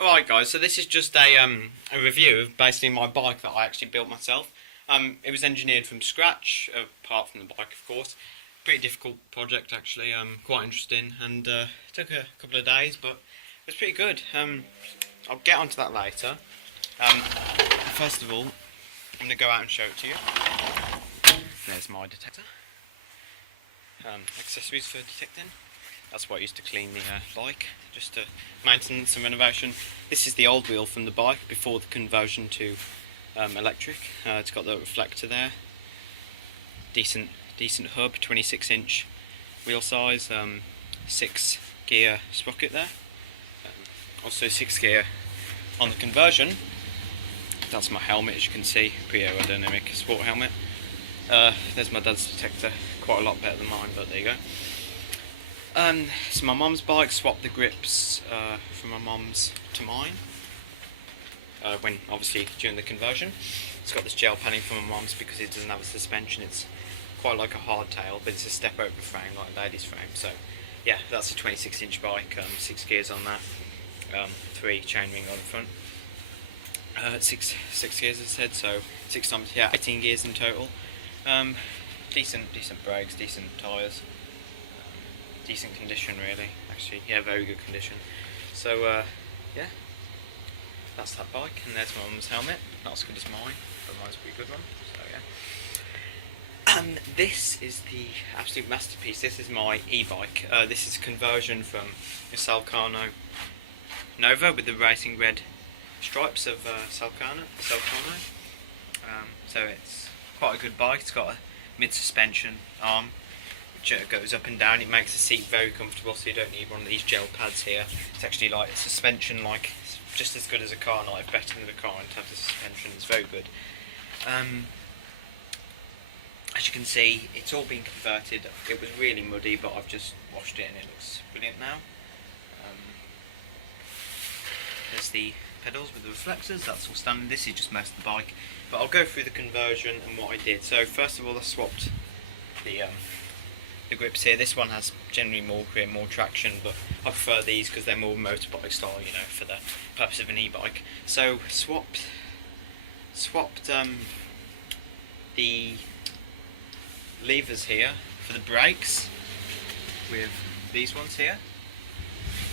Alright guys, so this is just a review of basically my bike that I actually built myself. It was engineered from scratch, apart from the bike of course. Pretty difficult project actually, quite interesting, and took a couple of days, but it was pretty good. I'll get onto that later. First of all, I'm going to go out and show it to you. There's my detector. Accessories for detecting. That's what I used to clean the bike, just to maintenance and renovation. This is the old wheel from the bike before the conversion to electric. It's got the reflector there. Decent hub, 26-inch wheel size, 6-gear sprocket there. Also 6-gear on the conversion. That's my helmet, as you can see, pretty aerodynamic sport helmet. There's my dad's detector, quite a lot better than mine, but there you go. It's my mum's bike, swapped the grips from my mum's to mine, when obviously during the conversion. It's got this gel padding from my mum's because it doesn't have a suspension. It's quite like a hardtail, but it's a step over frame, like a lady's frame. So yeah, that's a 26-inch bike, 6 gears on that, 3 chainring on the front. 6 gears as I said, so 6 times, yeah, 18 gears in total. Decent brakes, decent tyres. Decent condition really, actually, yeah, very good condition. So yeah, that's that bike, and there's my mum's helmet, not as good as mine, but mine's a pretty good one, so yeah. And this is the absolute masterpiece. This is my e-bike. This is a conversion from a Salcano Nova with the racing red stripes of Salcano. So it's quite a good bike. It's got a mid-suspension arm which goes up and down. It makes the seat very comfortable, so you don't need one of these gel pads here. It's actually like suspension, like just as good as a car knife, better than the car in terms of suspension. It's very good. As you can see, it's all been converted. It was really muddy, but I've just washed it and it looks brilliant now. There's the pedals with the reflectors, that's all standard. This is just most of the bike, but I'll go through the conversion and what I did. So first of all, I swapped the grips here. This one has generally more grip, more traction, but I prefer these because they're more motorbike style, you know, for the purpose of an e-bike. So swapped the levers here for the brakes with these ones here.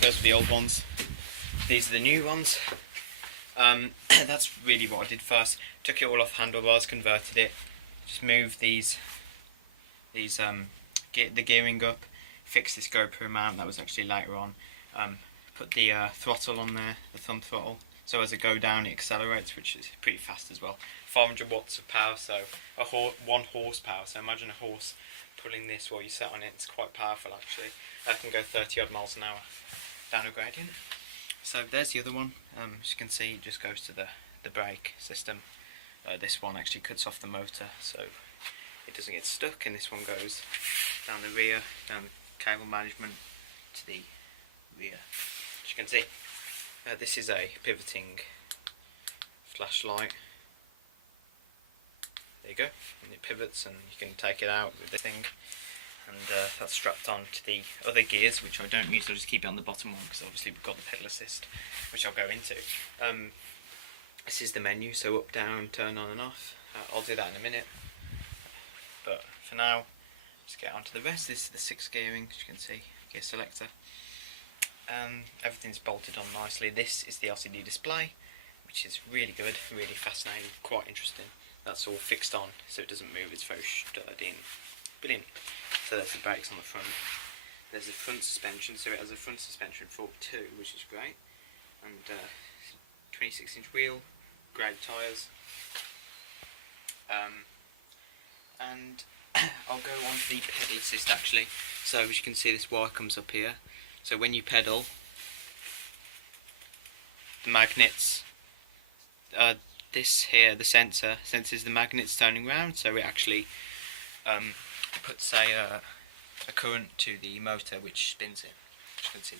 Those are the old ones. These are the new ones. That's really what I did first. Took it all off handlebars, converted it. Just moved get the gearing up, fix this GoPro mount, that was actually later on. Put the throttle on there, the thumb throttle, so as it go down it accelerates, which is pretty fast as well. 500 watts of power, so 1 horsepower, so imagine a horse pulling this while you sit on it. It's quite powerful actually. That can go 30 odd miles an hour down a gradient. So there's the other one. As you can see, it just goes to the brake system. This one actually cuts off the motor, so it doesn't get stuck, and this one goes down the rear, down the cable management to the rear. As you can see, this is a pivoting flashlight. There you go, and it pivots, and you can take it out with this thing, and that's strapped on to the other gears, which I don't use. I'll just keep it on the bottom one because obviously we've got the pedal assist, which I'll go into. This is the menu, so up, down, turn on and off. I'll do that in a minute. But for now, let's get on to the rest. This is the 6 gearing, as you can see, gear selector. Everything's bolted on nicely. This is the LCD display, which is really good, really fascinating, quite interesting. That's all fixed on, so it doesn't move. It's very sturdy and brilliant. So there's the brakes on the front. There's the front suspension, so it has a front suspension fork too, which is great. And 26-inch wheel, grade tyres. And I'll go on to the pedal assist actually. So as you can see, this wire comes up here. So when you pedal, the magnets, this here, the sensor senses the magnets turning round, so it actually puts a current to the motor which spins it. As you can see,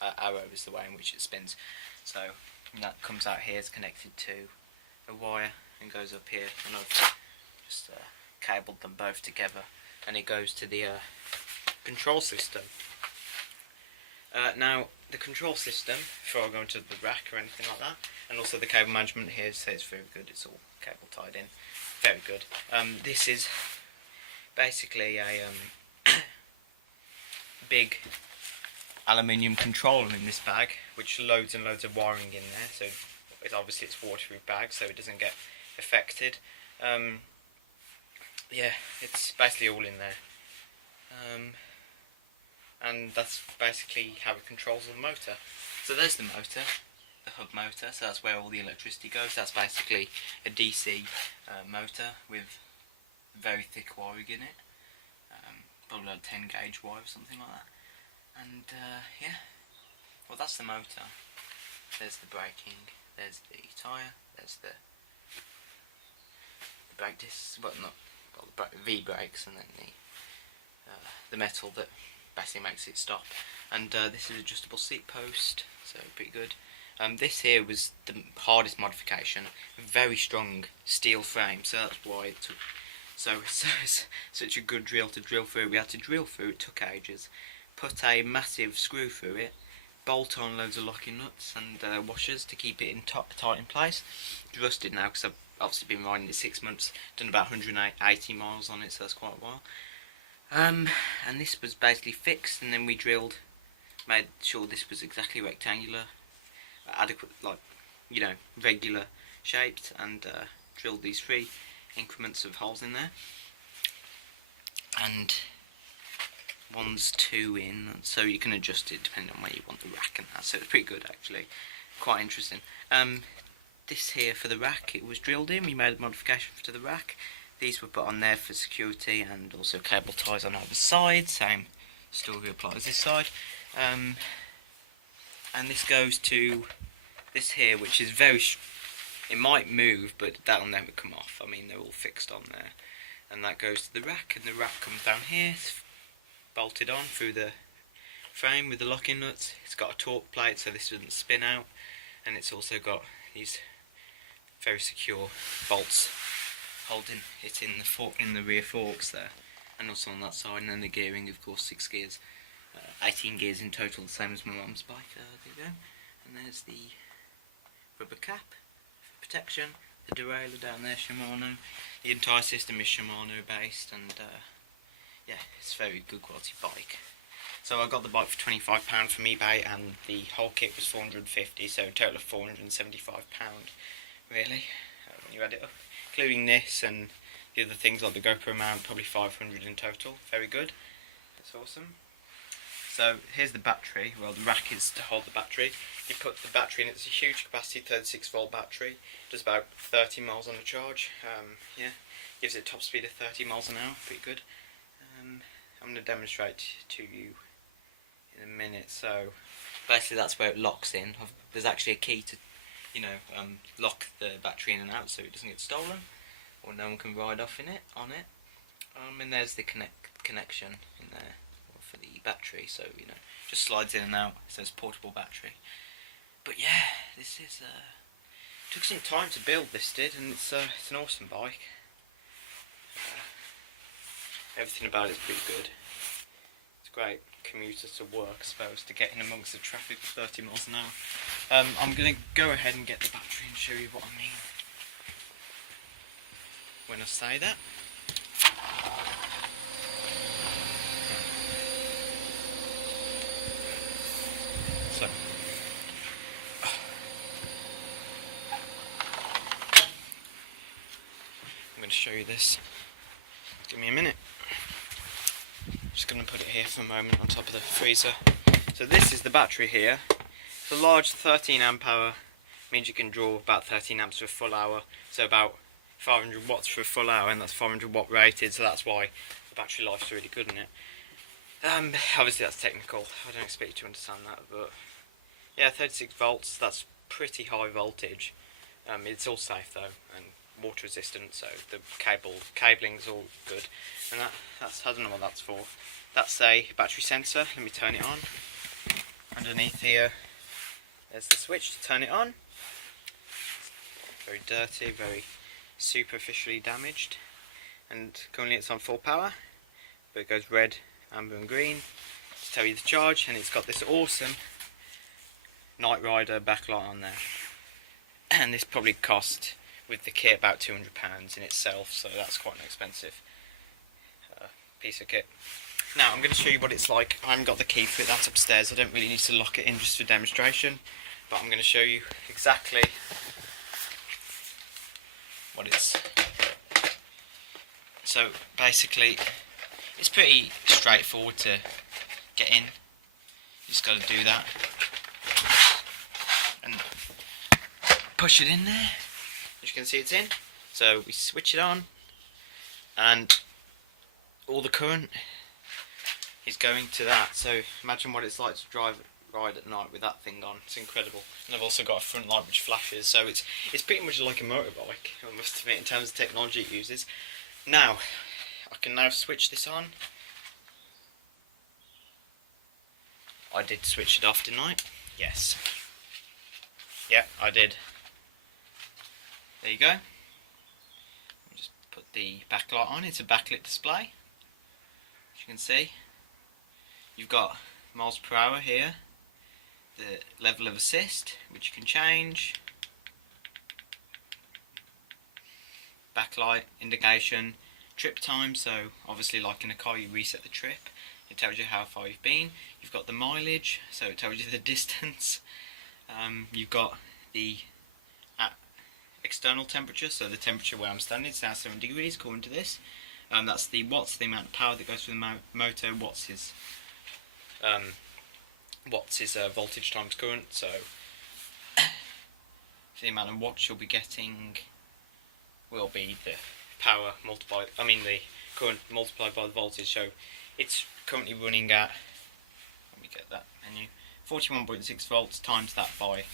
that arrow is the way in which it spins. So that comes out here, it's connected to a wire and goes up here, and I've just cabled them both together, and it goes to the control system. Now, the control system, before I go into the rack or anything like that, and also the cable management here says very good, it's all cable tied in, very good. This is basically a big aluminium controller in this bag, which loads and loads of wiring in there, so obviously it's waterproof bag, so it doesn't get affected. Yeah, it's basically all in there. And that's basically how it controls the motor. So there's the motor, the hub motor, so that's where all the electricity goes. That's basically a DC motor with very thick wiring in it, probably like 10 gauge wire or something like that. And yeah, well, that's the motor. There's the braking, there's the tyre, there's the brake discs, well, not well, the V brakes, and then the metal that basically makes it stop. And this is adjustable seat post, so pretty good. This here was the hardest modification, very strong steel frame, so that's why it took such a good drill to drill through. We had to drill through, it took ages, put a massive screw through it, bolt on loads of locking nuts and washers to keep it tight in place. It's rusted now because I've obviously been riding it 6 months, done about 180 miles on it, so that's quite a while. And this was basically fixed, and then we drilled, made sure this was exactly rectangular, adequate, like, you know, regular shaped, and drilled these 3 increments of holes in there, and one's 2 in, so you can adjust it depending on where you want the rack and that, so it's pretty good actually, quite interesting. This here for the rack, it was drilled in, we made a modification to the rack. These were put on there for security, and also cable ties on either side, same story applies this side. And this goes to this here, which is it might move, but that'll never come off. I mean, they're all fixed on there. And that goes to the rack, and the rack comes down here, it's bolted on through the frame with the locking nuts. It's got a torque plate so this doesn't spin out, and it's also got these very secure bolts holding it in the rear forks there, and also on that side. And then the gearing, of course, 6 gears, 18 gears in total, the same as my mum's bike. There you go. And there's the rubber cap for protection, the derailleur down there, Shimano. The entire system is Shimano based, and yeah, it's a very good quality bike. So I got the bike for £25 from eBay, and the whole kit was £450, so a total of £475 really, when you add it up, including this and the other things like the GoPro mount, probably 500 in total. Very good, that's awesome. So here's the battery. Well, the rack is to hold the battery. You put the battery in, it's a huge capacity 36 volt battery, does about 30 miles on a charge. Yeah, gives it a top speed of 30 miles an hour, pretty good. I'm going to demonstrate to you in a minute. So basically that's where it locks in. There's actually a key to, you know, lock the battery in and out so it doesn't get stolen, or no one can ride off on it. And there's the connection in there for the battery, so, you know, just slides in and out. It says portable battery. But yeah, this is took some time to build, this did, and it's an awesome bike. Everything about it's pretty good. It's a great commuter to work, I suppose, to get in amongst the traffic at 30 miles an hour. I'm going to go ahead and get the battery and show you what I mean when I say that. So, I'm going to show you this. Give me a minute. Just going to put it here for a moment on top of the freezer. So this is the battery here. The large 13 amp hour means you can draw about 13 amps for a full hour, so about 500 watts for a full hour, and that's 500 watt rated, so that's why the battery life's really good in it. Obviously that's technical, I don't expect you to understand that, but yeah, 36 volts, that's pretty high voltage. It's all safe though, and water resistant, so the cabling's all good. And that's, I don't know what that's for. That's a battery sensor. Let me turn it on. Underneath here, there's the switch to turn it on. Very dirty, very superficially damaged, and currently it's on full power, but it goes red, amber and green. to tell you the charge, and it's got this awesome Night Rider backlight on there. And this probably cost, with the kit, about £200 in itself, so that's quite an expensive piece of kit. Now I'm going to show you what it's like. I haven't got the key for it, that's upstairs. I don't really need to lock it in just for demonstration, but I'm going to show you exactly what it's. So basically it's pretty straightforward to get in. You just got to do that and push it in there. As you can see, it's in. So we switch it on and all the current is going to that. So imagine what it's like to ride at night with that thing on. It's incredible. And I've also got a front light which flashes, so it's pretty much like a motorbike, I must admit, in terms of technology it uses. Now I can now switch this on. I did switch it off, didn't I? Yes. Yeah, I did. There you go. Let me just put the backlight on. It's a backlit display. As you can see, you've got miles per hour here, the level of assist, which you can change, backlight indication, trip time, so obviously like in a car you reset the trip, it tells you how far you've been. You've got the mileage, so it tells you the distance. You've got the external temperature, so the temperature where I'm standing is now 7 degrees according to this. That's the watts, the amount of power that goes through the motor. Watts is voltage times current, so the amount of watts you'll be getting will be the power multiplied, the current multiplied by the voltage. So it's currently running at, let me get that menu, 41.6 volts times that by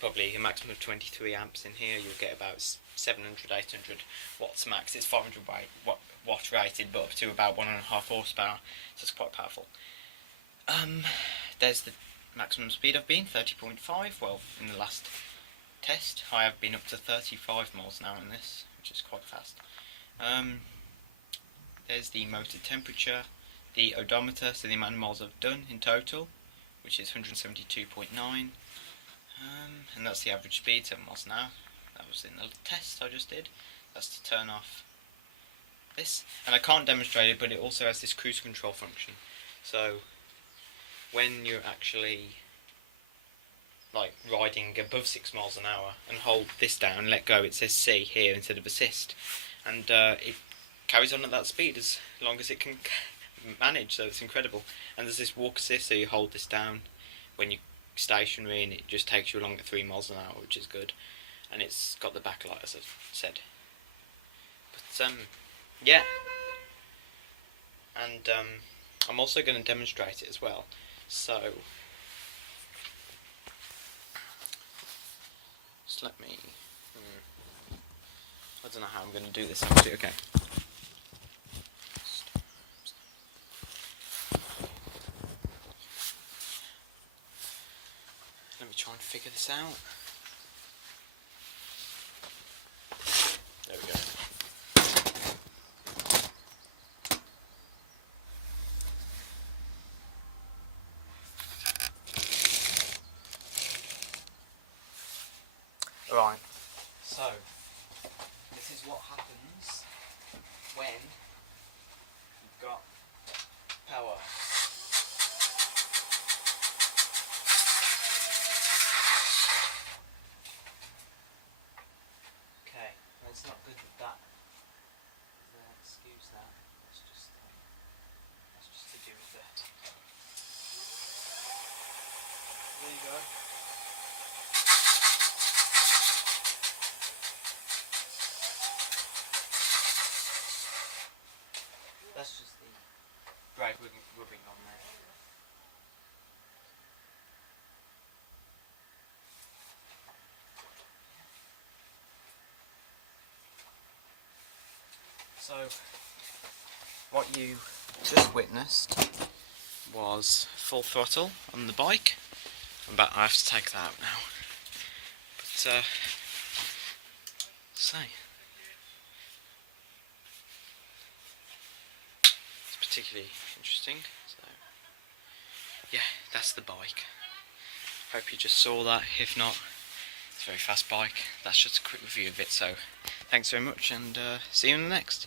probably a maximum of 23 amps in here. You'll get about 700, 800 watts max. It's 500 watt rated, but up to about 1.5 horsepower, so it's quite powerful. There's the maximum speed I've been, 30.5. Well, in the last test I have been up to 35 miles an hour in this, which is quite fast. There's the motor temperature, the odometer, so the amount of miles I've done in total, which is 172.9, and that's the average speed, 7 miles an hour. That was in the test I just did. That's to turn off this, and I can't demonstrate it, but it also has this cruise control function. So when you're actually like riding above 6 miles an hour and hold this down, let go, it says C here instead of assist, and it carries on at that speed as long as it can manage, so it's incredible. And there's this walk assist, so you hold this down when you're stationary and it just takes you along at 3 miles an hour, which is good. And it's got the backlight, as I said. But yeah, and I'm also going to demonstrate it as well. So just let me. I don't know how I'm going to do this actually. Okay. Let me try and figure this out. There we go. Right, so this is what happens when you've got power. Okay, well, it's not good with that. Excuse that. That's just to do with that. There you go. That's just the brake rubbing on there. So, what you just witnessed was full throttle on the bike. I have to take that out now. But, it's particularly interesting. So, yeah, that's the bike. Hope you just saw that. If not, it's a very fast bike. That's just a quick review of it. So thanks very much, and see you in the next.